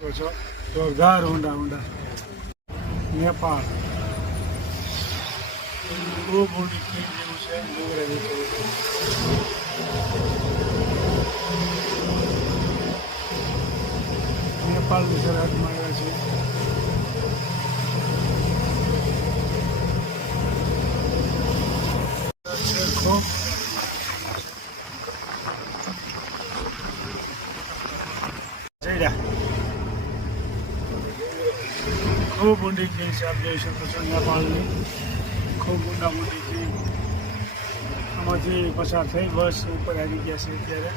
જોરદાર ઊંડા ઊંડા નેપાળ ખૂબ ઊંડી ખીણ જેવું છે. ડુંગરા નીચે નેપાળની સરહદમાં આવ્યા છે. ખૂબ ઊંડી ખીણ છે. આપ જોઈ શકો છો નેપાળની ખૂબ ઊંડી ખીણ. આમાંથી પસાર થઈ બસ ઉપર આવી ગયા છે અત્યારે.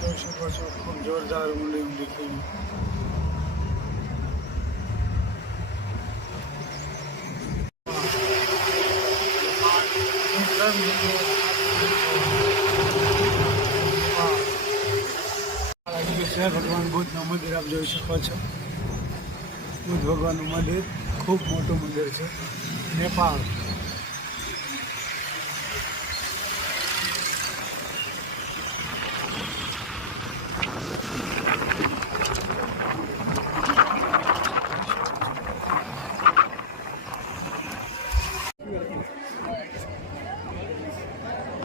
જોઈ શકો છો ખૂબ જોરદાર ઊંડી ખીણ. ભગવાન બુદ્ધનું મંદિર આપ જોઈ શકો છો. બુદ્ધ ભગવાનનું મંદિર ખૂબ મોટું મંદિર છે. નેપાળ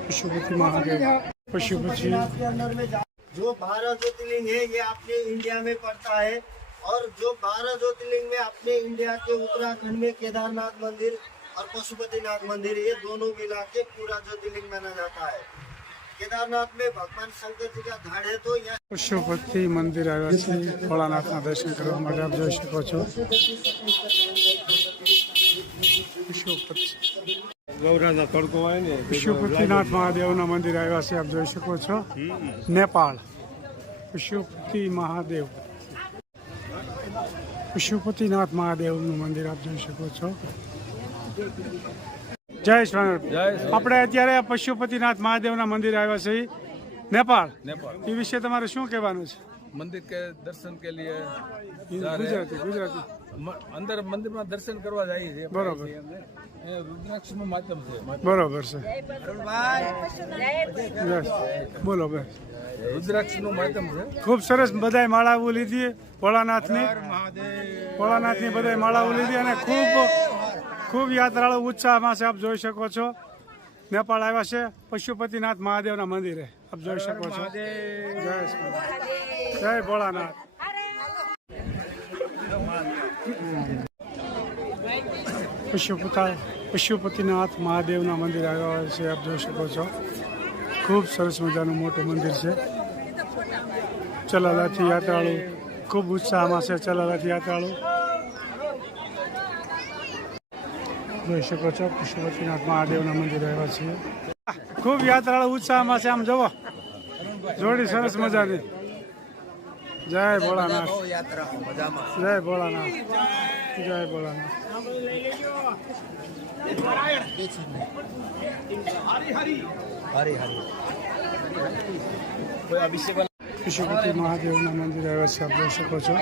पशुपति महादेव. पशुपति जो 12 ज्योतिर्लिंग है ये अपने इंडिया में पड़ता है और जो 12 ज्योतिर्लिंग में अपने इंडिया के उत्तराखंड में केदारनाथ मंदिर और पशुपतिनाथ मंदिर ये दोनों मिला के पूरा ज्योतिर्लिंग माना जाता है. केदारनाथ में भगवान शंकर जी का धाड़ है तो यहाँ पशुपति मंदिर આવ્યા છે. ભોળાનાથના દર્શન કરવા માટે આપ જોઈ શકો છો. પશુપતિનાથ મહાદેવના મંદિર આવ્યા છે. આપ જોઈ શકો છો. નેપાળ પશુપતિ મહાદેવ. પશુપતિનાથ મહાદેવનું મંદિર આપ જોઈ શકો છો. જય સ્વામિનારાયણ. આપણે અત્યારે પશુપતિનાથ મહાદેવના મંદિર આવ્યા છે નેપાળ. એ વિશે તમારે શું કહેવાનું છે? मंदिर के दर्शन के लिए ગુજરાતી अंदर मंदिर में दर्शन करवा जाइए छे. बराबर. रुद्राक्ष નું માધ્યમ છે. બરોબર છે. બોલો ભાઈ. रुद्राक्ष નું માધ્યમ છે. ખૂબ સરસ બધાય માળાઓ લીધી ભોળાનાથની બધાય માળાઓ લીધી અને ખૂબ યાત્રાળુ ઉત્સાહમાં છે. આપ જોઈ શકો છો નેપાળ આવ્યા છે પશુપતિનાથ મહાદેવના મંદિરે. આપ જોઈ શકો છો. જય જય ભોળાનાથ. પશુપતિનાથ મહાદેવના મંદિર આવ્યા છે. આપ જોઈ શકો છો ખૂબ સરસ મજાનું મોટું મંદિર છે. ચલાલાથી યાત્રાળુ ખૂબ ઉત્સાહમાં છે. ચલાલાથી યાત્રાળુ જોઈ શકો છો. પશુપતિનાથ મહાદેવના મંદિર આવ્યા છે. ખૂબ યાત્રાળુ ઉત્સાહમાં છે. આમ જુઓ જોડી સરસ મજાની. જય ભોળાનાથ. જય ભોળાનાથ. જય ભોળાનાથ. પશુપતિ મહાદેવના મંદિર આવ્યા છે. આપ જોઈ શકો છો.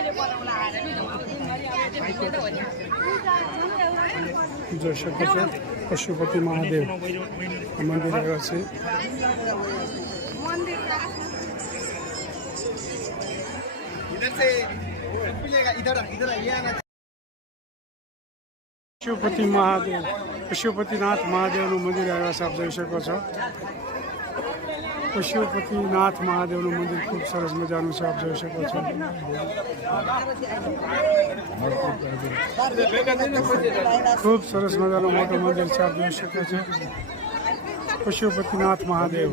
જોઈ શકો છો પશુપતિ મહાદેવ મંદિર આવ્યા છે. પશુપતિનાથ મહાદેવનું મંદિર આવ્યા છે. આપ જોઈ શકો છો. પશુપતિનાથ મહાદેવનું મંદિર ખૂબ સરસ મજાનું છે. આપ જોઈ શકો છો. ખૂબ સરસ મજાનું મોટું મંદિર છે. આપ જોઈ શકો છો. પશુપતિનાથ મહાદેવ.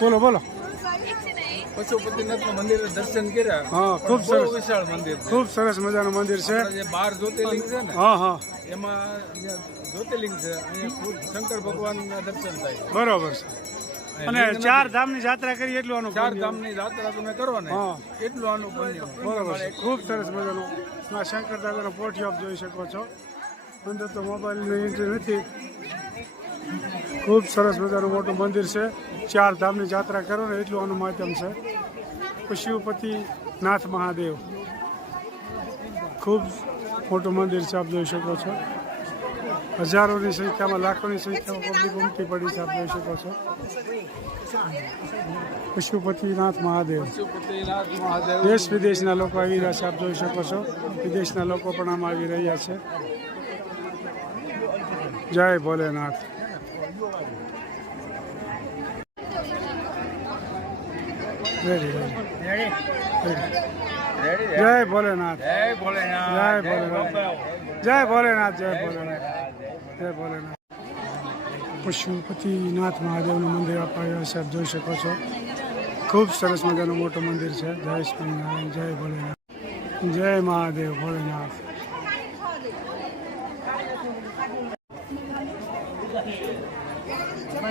બોલો બોલો. પશુપતિનાથ મંદિર દર્શન કર્યા. હા ખૂબ સરસ વિશાળ મંદિર. ખૂબ સરસ મજાનું મંદિર છે. જે 12 જ્યોતિર્લિંગ છે ને હા હા એમાં જ્યોતિર્લિંગ છે. અહીંયા ખુદ શંકર ભગવાનના દર્શન થાય. બરોબર છે. અને 4 ધામની યાત્રા કરી એટલું આનું 4 ધામની યાત્રા તમે કરો ને હા એટલું આનું પુણ્ય. બરોબર છે. ખૂબ સરસ મજાનું શંકર દાદાનો પોઠિયો આપ જોઈ શકો છો. અંદર તો મોબાઈલની એન્ટ્રી નથી. ખૂબ સરસ મજાનું મોટું મંદિર છે. 4 ધામની યાત્રા કરો ને એટલું આનું માધ્યમ છે. પશુપતિ નાથ મહાદેવ ખૂબ મોટું મંદિર છે, આપ જોઈ શકો છો. હજારોની સંખ્યામાં, લાખોની સંખ્યામાં પબ્લિક ઉમટી પડી છે, આપ જોઈ શકો છો. પશુપતિનાથ મહાદેવ. દેશ વિદેશના લોકો આવી રહ્યા છે, આપ જોઈ શકો છો. વિદેશના લોકો પણ આમાં આવી રહ્યા છે. જય ભોલેનાથ. જય ભોલેનાથ. જય ભોલેનાથ. જય ભોલેનાથ. જય ભોલેનાથ. જય ભોલેનાથ. પશુપતિનાથ મહાદેવનું મંદિર આપ આવ્યા છે, આપ જોઈ શકો છો. ખૂબ સરસ મજાનું મોટું મંદિર છે. જય સ્વામિનારાયણ. જય ભોલેનાથ. જય મહાદેવ ભોલેનાથ.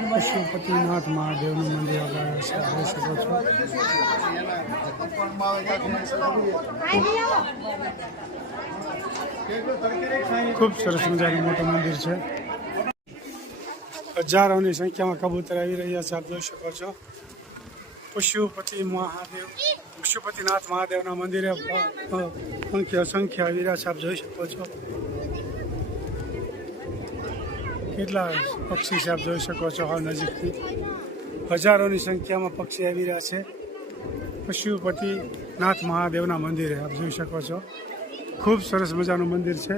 પશુપતિનાથ મહાદેવનું મંદિર આપ આવ્યા છે, આપ જોઈ શકો છો. ખૂબ સરસ મજાનું મોટું મંદિર છે. હજારોની સંખ્યામાં કબૂતર આવી રહ્યા છે, આપ જોઈ શકો છો. પશુપતિનાથ મહાદેવના મંદિરે અસંખ્ય આવી રહ્યા છે, આપ જોઈ શકો છો. કેટલા પક્ષી છે, આપ જોઈ શકો છો. હાલ નજીકથી હજારોની સંખ્યામાં પક્ષી આવી રહ્યા છે પશુપતિનાથ મહાદેવના મંદિરે, આપ જોઈ શકો છો. ખૂબ સરસ મજાનું મંદિર છે.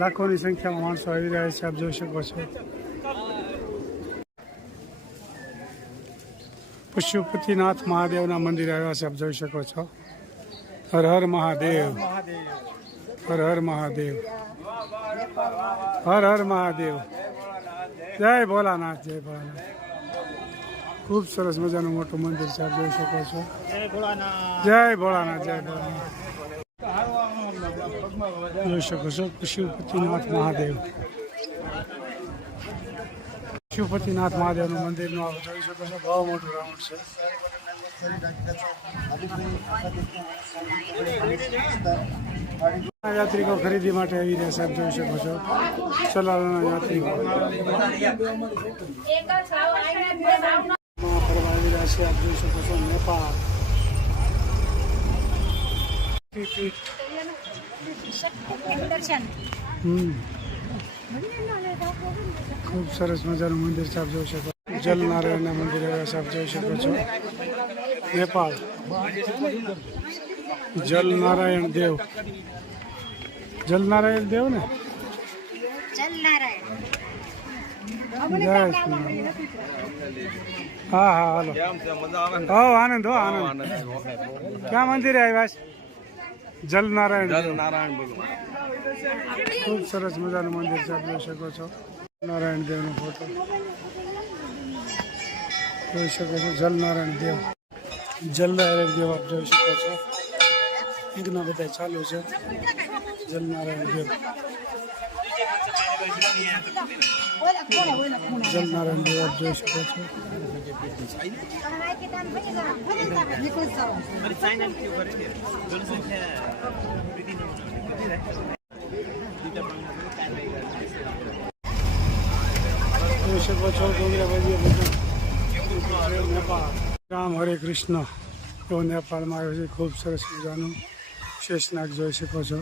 લાખોની સંખ્યામાં માણસો આવી રહ્યા છે, આપ જોઈ શકો છો. પશુપતિનાથ મહાદેવના મંદિર આવ્યા છે, આપ જોઈ શકો છો. હર હર મહાદેવ. હર હર મહાદેવ. હર હર મહાદેવ. જય ભોલાનાથ. જય ભોલાનાથ. ખૂબ સરસ મજાનું મોટું મંદિર છે, આપ જોઈ શકો છો. જય ભોળાનાથ. જય ભોળાનાથ. જોઈ શકો છો પશુપતિનાથ મહાદેવ. પશુપતિનાથ મહાદેવનું મંદિરનું આપ જોઈ શકો છો. બહુ મોટું રાઉન્ડ છે. યાત્રિકો ખરીદી માટે આવી રહ્યા છે, આપ જોઈ શકો છો. સલાલાના યાત્રિકો ફરવા આવી રહ્યા છે, આપ જોઈ શકો છો. નેપાળ. ખૂબ સરસ મજાનું મંદિર છે, આપ જોઈ શકો. જલનારાયણના મંદિર આવ્યા છે, આપ જોઈ શકો છો. નેપાળ. જલનારાયણ દેવ. જલનારાયણ દેવ ને. જય હા હા હાલો. હા આનંદ. હો આનંદ. ક્યાં મંદિરે આવ્યા છે? જલનારાયણ. ખૂબ સરસ મજાનું મંદિર છે, આપ જોઈ શકો છો. નારાયણ દેવનો ફોટો જોઈ શકો છો. જલનારાયણ દેવ. જલનારાયણ દેવ આપ જોઈ શકો છો. યજ્ઞ બધા ચાલુ છે. જલનારાયણ દેવ. જલનારાયણ દેવ આપ જોઈ શકો છો. જોઈ શકો છો. નેપાળ. રામ હરે કૃષ્ણ એવો નેપાળમાં આવ્યો છે. ખૂબ સરસ મજાનું શેષનાગ જોઈ શકો છો.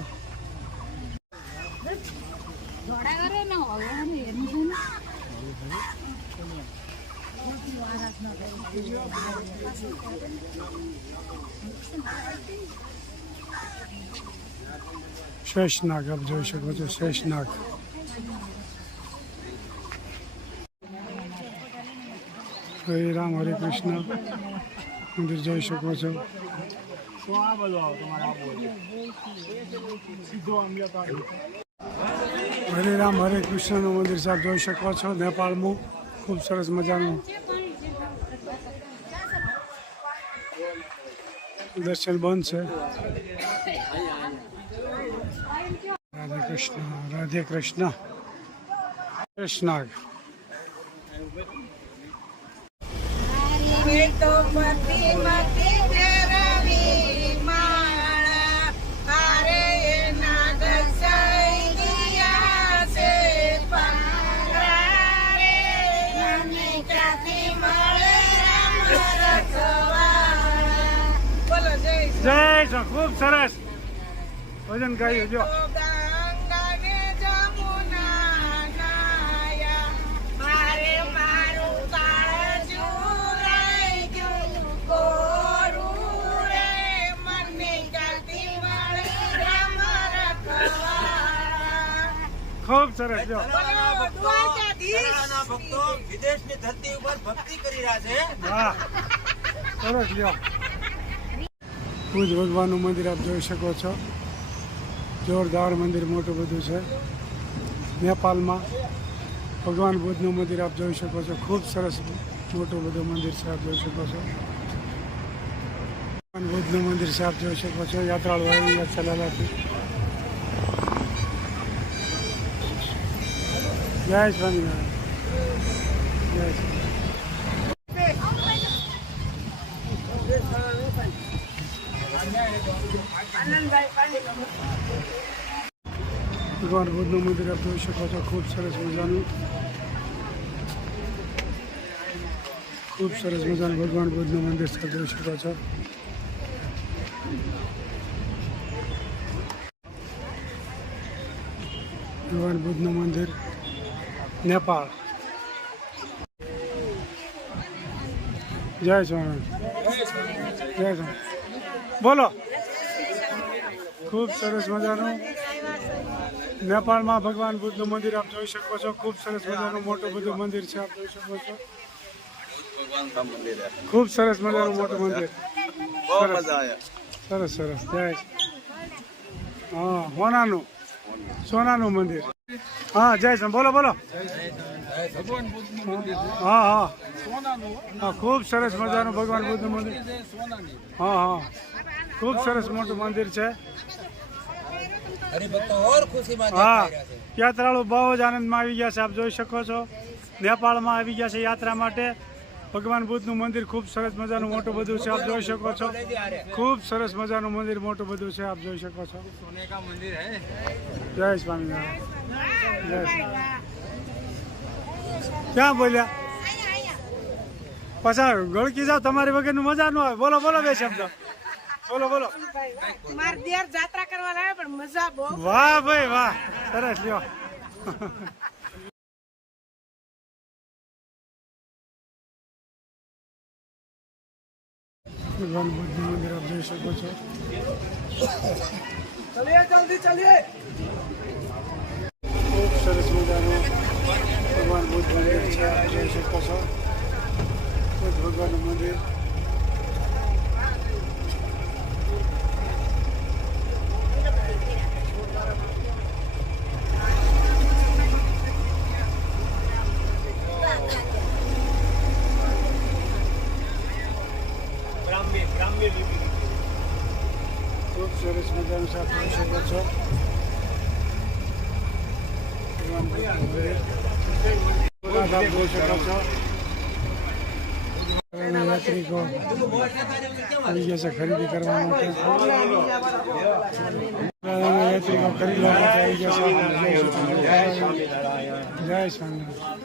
શેષનાગ આપ જોઈ શકો છો. શેષનાગ. હરે રામ હરે કૃષ્ણ મંદિર જોઈ શકો છો. હરે રામ હરે કૃષ્ણનું મંદિર સાહેબ જોઈ શકો છો. નેપાળમાં ખૂબ સરસ મજાનું દર્શન બંધ છે. રાધે કૃષ્ણ. રાધે કૃષ્ણ. શેષનાગ. જય છો ખૂબ સરસ ભજન ગાયું જો ખૂબ સરસ જો ભક્તો વિદેશની ધરતી ઉપર ભક્તિ કરી રહ્યા છે. વાહ સરસ લ્યો ભુજ ભગવાનનું મંદિર આપ જોઈ શકો છો જોરદાર મંદિર મોટું બધું છે નેપાળમાં ભગવાન બુદ્ધનું મંદિર આપ જોઈ શકો છો ખૂબ સરસ મોટું બધું મંદિર છે આપ જોઈ શકો છો ભગવાન બુદ્ધનું મંદિર છે આપ જોઈ શકો છો યાત્રાળુ આવી રહ્યા છે લાલાથી જય સ્વામિનારાયણ જય ભગવાન બુદ્ધનું મંદિર આપ જોઈ શકો છો ખૂબ સરસ મજાનું ભગવાન બુદ્ધનું મંદિર આપ જોઈ શકો છો ભગવાન બુદ્ધનું મંદિર નેપાળ જય સ્વામિનારાયણ જય સ્વામિનારાયણ બોલો ખૂબ સરસ મજાનું નેપાળમાં ભગવાન બુદ્ધનું મંદિર આપ જોઈ શકો છો ખૂબ સરસ મજાનું મોટું બધું મંદિર છે આપ જોઈ શકો છો ખૂબ સરસ મજાનું મોટું મંદિર સરસ સરસ જય હા સોનાનું મંદિર હા જય શ્યામ બોલો બોલો ભગવાન બુદ્ધનું મંદિર છે. હા હા સોનાનું હા ખૂબ સરસ મજાનું ભગવાન બુદ્ધનું મંદિર છે, સોનાની. હા હા ખૂબ સરસ મોટું મંદિર છે હરિભક્તો ઓર ખુશીમાં હા દેખાઈ રહ્યા છે. યાત્રાળુ બહુ જ આનંદમાં આવી ગયા છે આપ જોઈ શકો છો નેપાળમાં આવી ગયા છે યાત્રા માટે ભગવાન બુદ્ધનું મંદિર ખૂબ સરસ મજાનું મોટું બધું છે આપ જોઈ શકો છો ખૂબ સરસ મજાનું મંદિર મોટું બધું છે આપ જોઈ શકો છો સોને કા મંદિર હે. જય સ્વામિનારાયણ જય ક્યાં બોલ્યા પાછા ગળકી જાવ તમારી વગરનું મજા ન આવે બોલો બોલો બે શબ્દ બોલો બોલો માર દેર જાત્રા કરવા લાવ્યા પણ મજા બહુ વાહ ભાઈ વાહ સરસ લ્યો ભગવાન બુદ્ધનું મંદિર આપ જોઈ શકો છો ખૂબ સરસ મજાનું ભગવાન બુદ્ધ મંદિર છે આપ જોઈ શકો છો બુદ્ધ ભગવાનનું મંદિર ખૂબ સરસ મજાનું છે આપ જોઈ શકો છો ભગવાન બુદ્ધનું મંદિર આપ જોઈ શકો છો યાત્રિકો આવી ગયા છે ખરીદી કરવા માટે યાત્રિકો ખરીદવા માટે આવી ગયા છે જય સ્વામિનારાયણ